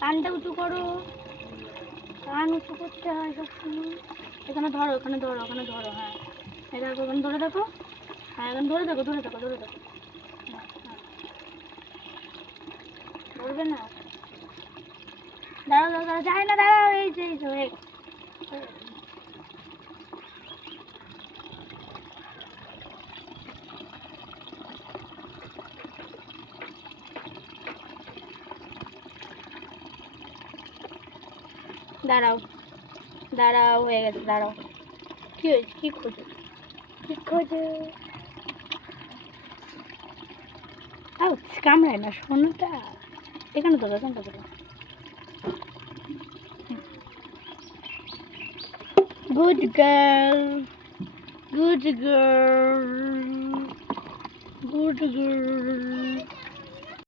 কানটা উঁচু করো, কান উঁচু করতে হয় সবসময়। এখানে ধরো, ওখানে ধরো, ওখানে ধরো। হ্যাঁ, এটা ওখানে ধরে দেখো। হ্যাঁ, এখানে ধরে দেখো, ধরে দেখো, ধরে দেখো। ধরবে না, দাঁড়াও দাঁড়াও দাঁড়াও, যায় না, দাঁড়াও। এই যে এই যে দাঁড়াও দাঁড়াও, হয়ে গেছে, দাঁড়াও। কি হয়েছে? কি খোঁজো? কি খোঁজো? কামড়ায় না সোনাটা। এখানে ধরো, এখানটা ধরো। Good girl, good girl, good girl.